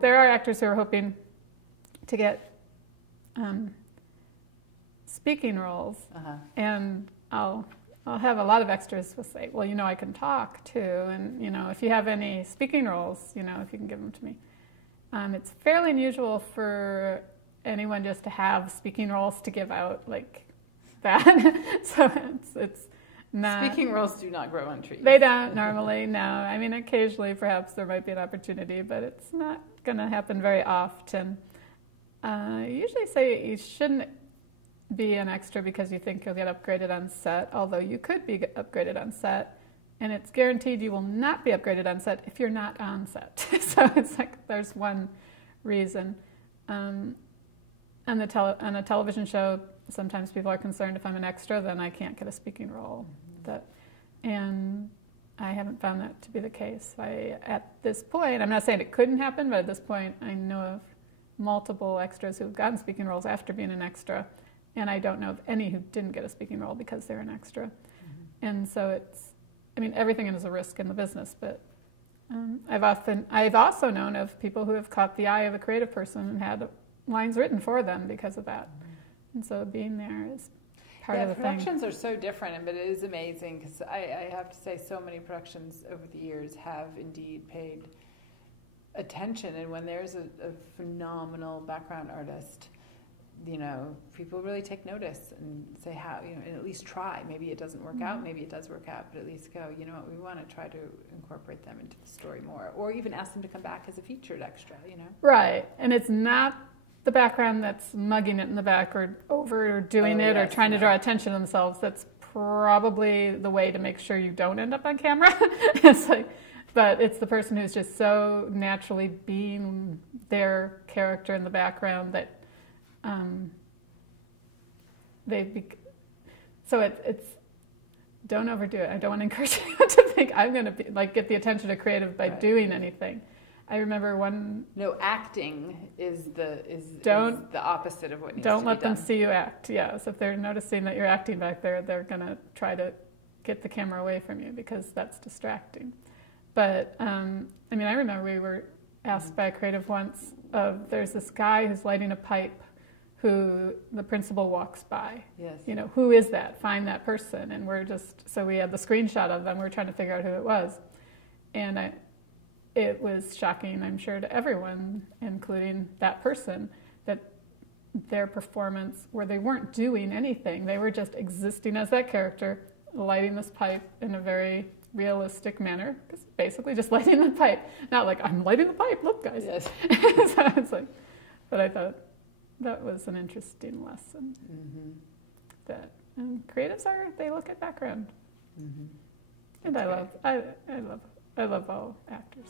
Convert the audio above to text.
there are actors who are hoping to get speaking roles, and I'll have a lot of extras who say, well, I can talk too, and if you have any speaking roles, if you can give them to me. It's fairly unusual for anyone just to have speaking roles to give out like that. So it's not. Speaking roles do not grow on trees. They don't normally, no. I mean, occasionally perhaps there might be an opportunity, but it's not going to happen very often. I usually say you shouldn't be an extra because you think you'll get upgraded on set, although you could be upgraded on set, and it's guaranteed you will not be upgraded on set if you're not on set. So it's like there's one reason. On a television show, sometimes people are concerned if I'm an extra, then I can't get a speaking role. And I haven't found that to be the case. At this point, I'm not saying it couldn't happen, but at this point I know of multiple extras who've gotten speaking roles after being an extra, and I don't know of any who didn't get a speaking role because they're an extra. And so everything is a risk in the business, but I've also known of people who have caught the eye of a creative person and had lines written for them because of that. And so being there is part of the thing. Productions are so different, but it is amazing because I have to say so many productions over the years have indeed paid attention, and when there's a phenomenal background artist, people really take notice and say how, and at least try. Maybe it doesn't work out, maybe it does work out, but at least go, we want to try to incorporate them into the story more, or even ask them to come back as a featured extra, Right, and it's not the background that's mugging it in the back or overdoing it or trying to draw attention to themselves. That's probably the way to make sure you don't end up on camera. But it's the person who's just so naturally being their character in the background that it's don't overdo it. I don't want to encourage you to think I'm going to get the attention of creative by doing anything. I remember acting is the opposite of what needs to be done. Don't let them see you act. Yeah, so if they're noticing that you're acting back there, they're going to try to get the camera away from you because that's distracting. But I remember we were asked by a creative once. There's this guy who's lighting a pipe, who the principal walks by. Yes. Who is that? Find that person. And so we had the screenshot of them. We were trying to figure out who it was, and it was shocking, I'm sure, to everyone, including that person, that their performance, where they weren't doing anything, they were just existing as that character, lighting this pipe in a very realistic manner, because basically just lighting the pipe. Not like, I'm lighting the pipe, look guys. Yes. So it's but I thought that was an interesting lesson. That creatives they look at background. And I love all actors.